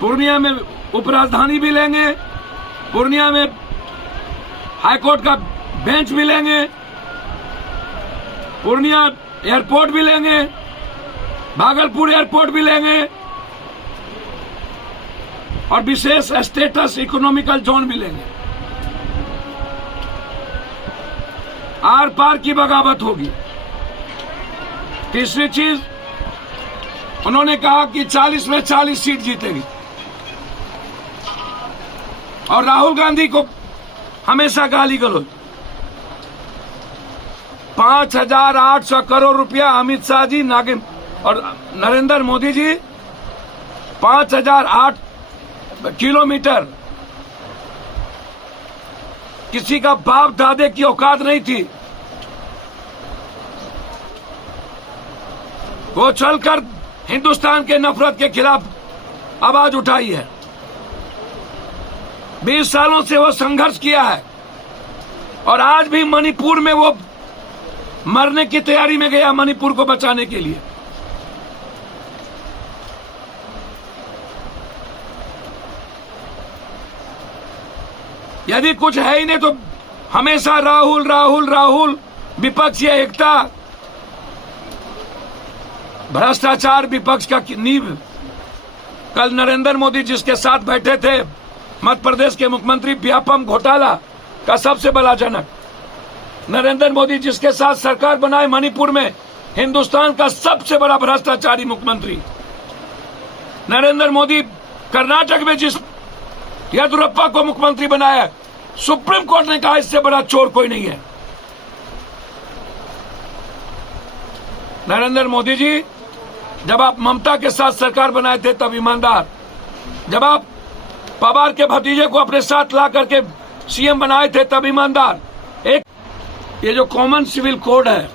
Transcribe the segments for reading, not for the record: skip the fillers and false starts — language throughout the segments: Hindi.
पूर्णिया में उपराजधानी भी लेंगे, पूर्णिया में हाईकोर्ट का बेंच भी लेंगे, पूर्णिया एयरपोर्ट भी लेंगे, भागलपुर एयरपोर्ट भी लेंगे और विशेष स्टेटस इकोनॉमिकल जोन भी लेंगे। आर पार की बगावत होगी। तीसरी चीज, उन्होंने कहा कि 40 में 40 सीट जीतेगी और राहुल गांधी को हमेशा गाली गलौज। 5,800 करोड़ रुपया अमित शाह जी नागिन और नरेंद्र मोदी जी 5,008 किलोमीटर। किसी का बाप दादे की औकात नहीं थी। वो चलकर हिंदुस्तान के नफरत के खिलाफ आवाज उठाई है। 20 सालों से वो संघर्ष किया है और आज भी मणिपुर में वो मरने की तैयारी में गया, मणिपुर को बचाने के लिए। यदि कुछ है ही नहीं तो हमेशा राहुल राहुल राहुल, विपक्षीय एकता, भ्रष्टाचार विपक्ष का नींव। कल नरेंद्र मोदी जिसके साथ बैठे थे, मध्य प्रदेश के मुख्यमंत्री, व्यापम घोटाला का सबसे बड़ा जनक। नरेंद्र मोदी जिसके साथ सरकार बनाए मणिपुर में, हिंदुस्तान का सबसे बड़ा भ्रष्टाचारी मुख्यमंत्री। नरेंद्र मोदी कर्नाटक में जिस येदियुरप्पा को मुख्यमंत्री बनाया, सुप्रीम कोर्ट ने कहा इससे बड़ा चोर कोई नहीं है। नरेंद्र मोदी जी, जब आप ममता के साथ सरकार बनाए थे तब ईमानदार, जब आप पवार के भतीजे को अपने साथ ला करके सीएम बनाए थे तब ईमानदार। एक ये जो कॉमन सिविल कोड है,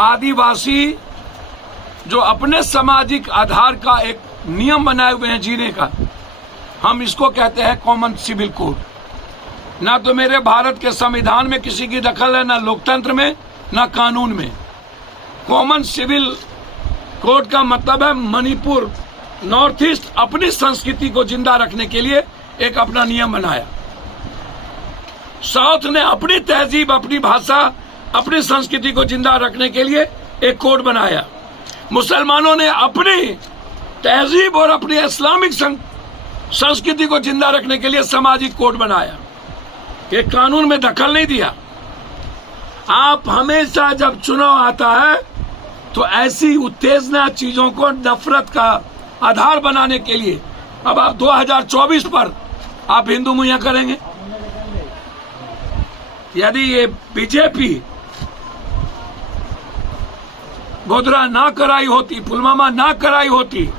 आदिवासी जो अपने सामाजिक आधार का एक नियम बनाए हुए हैं जीने का, हम इसको कहते हैं कॉमन सिविल कोड। ना तो मेरे भारत के संविधान में किसी की दखल है, ना लोकतंत्र में, ना कानून में। कॉमन सिविल कोड का मतलब है मणिपुर, नॉर्थ ईस्ट अपनी संस्कृति को जिंदा रखने के लिए एक अपना नियम बनाया। साउथ ने अपनी तहजीब, अपनी भाषा, अपनी संस्कृति को जिंदा रखने के लिए एक कोड बनाया। मुसलमानों ने अपनी तहजीब और अपनी इस्लामिक संस्कृति को जिंदा रखने के लिए सामाजिक कोड बनाया। एक कानून में दखल नहीं दिया। आप हमेशा जब चुनाव आता है तो ऐसी उत्तेजना चीजों को नफरत का आधार बनाने के लिए, अब आप 2024 पर आप हिंदू मुहैया करेंगे। यदि ये बीजेपी गोधरा ना कराई होती, पुलवामा ना कराई होती,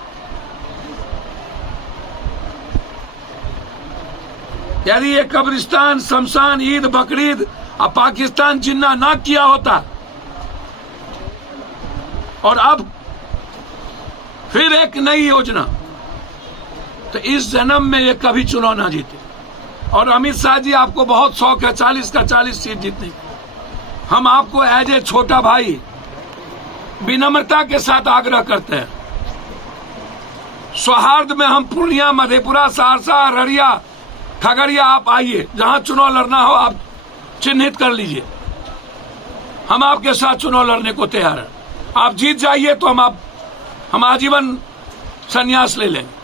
यदि ये कब्रिस्तान, शमशान, ईद, बकरीद और पाकिस्तान जिन्ना ना किया होता और अब फिर एक नई योजना, तो इस जन्म में ये कभी चुनाव ना जीते। और अमित शाह जी, आपको बहुत शौक है 40 का 40 सीट जीतने की। हम आपको एज ए छोटा भाई विनम्रता के साथ आग्रह करते हैं। सौहार्द में हम पूर्णिया, मधेपुरा, सहरसा, अररिया, खगड़िया, आप आइए, जहां चुनाव लड़ना हो आप चिन्हित कर लीजिए। हम आपके साथ चुनाव लड़ने को तैयार हैं। आप जीत जाइए तो हम आजीवन संन्यास ले लेंगे।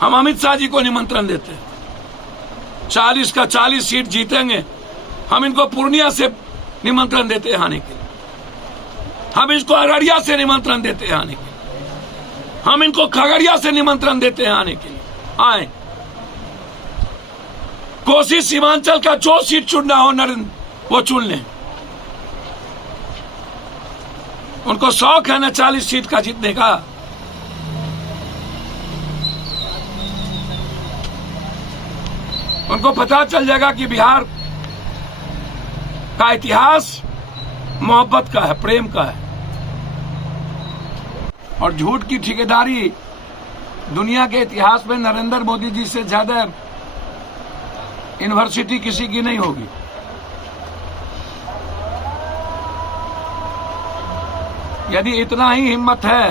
हम अमित शाह जी को निमंत्रण देते हैं। 40 का 40 सीट जीतेंगे। हम इनको पूर्णिया से निमंत्रण देते हैं आने के लिए। हम इसको अररिया से निमंत्रण देते हैं आने के लिए। हम इनको खगड़िया से निमंत्रण देते हैं आने के लिए। आए, कोसी सीमांचल का जो सीट चुनना हो नरेंद्र, वो चुन लें। उनको शौक है ना 40 सीट का जीतने का। उनको पता चल जाएगा कि बिहार का इतिहास मोहब्बत का है, प्रेम का है। और झूठ की ठेकेदारी दुनिया के इतिहास में नरेंद्र मोदी जी से ज्यादा यूनिवर्सिटी किसी की नहीं होगी। यदि इतना ही हिम्मत है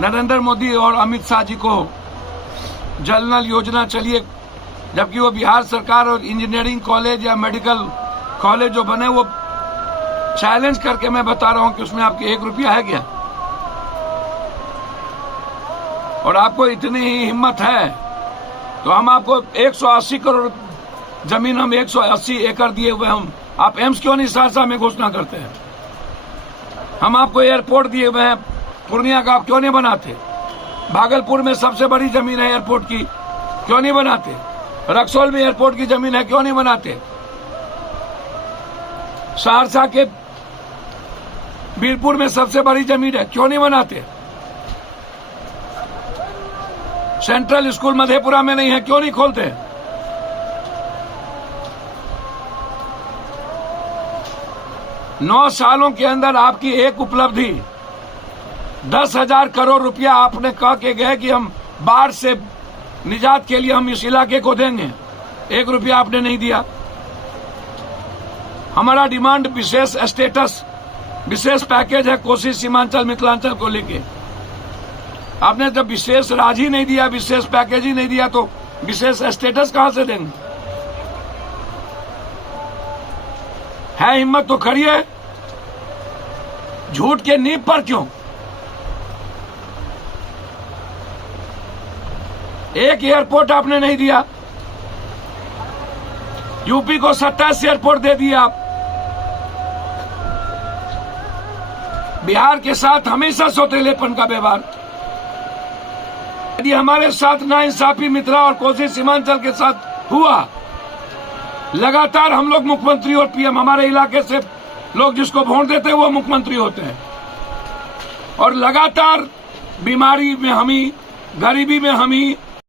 नरेंद्र मोदी और अमित शाह जी को, जल नल योजना चलिए, जबकि वो बिहार सरकार और इंजीनियरिंग कॉलेज या मेडिकल कॉलेज जो बने वो चैलेंज करके मैं बता रहा हूं कि उसमें आपके 1 रुपया है क्या? और आपको इतनी ही हिम्मत है तो हम आपको 180 करोड़ जमीन, हम 180 एकड़ दिए हुए, हम आप एम्स क्यों नहीं सहरसा में घोषणा करते हैं? हम आपको एयरपोर्ट दिए हुए हैं, पूर्णिया का आप क्यों नहीं बनाते? भागलपुर में सबसे बड़ी जमीन है एयरपोर्ट की, क्यों नहीं बनाते? रक्सौल में एयरपोर्ट की जमीन है, क्यों नहीं बनाते? सहरसा के बीरपुर में सबसे बड़ी जमीन है, क्यों नहीं बनाते? सेंट्रल स्कूल मधेपुरा में नहीं है, क्यों नहीं खोलते? नौ सालों के अंदर आपकी एक उपलब्धि 10,000 करोड़ रुपया आपने कह के गए कि हम बाढ़ से निजात के लिए हम इस इलाके को देंगे, 1 रुपया आपने नहीं दिया। हमारा डिमांड विशेष स्टेटस, विशेष पैकेज है कोसी सीमांचल मिथिलांचल को लेके, आपने जब विशेष राज ही नहीं दिया, विशेष पैकेज ही नहीं दिया, तो विशेष स्टेटस कहां से देंगे? है हिम्मत तो करिए, झूठ के नींव पर क्यों? एक एयरपोर्ट आपने नहीं दिया, यूपी को 27 एयरपोर्ट दे दिए आप। बिहार के साथ हमेशा सौतेलेपन का व्यवहार। यदि हमारे साथ नाइंसाफी मिथिला और कोसी सीमांचल के साथ हुआ, लगातार हम लोग मुख्यमंत्री और पीएम, हमारे इलाके से लोग जिसको वोट देते हैं वो मुख्यमंत्री होते हैं, और लगातार बीमारी में हमी, गरीबी में हमी,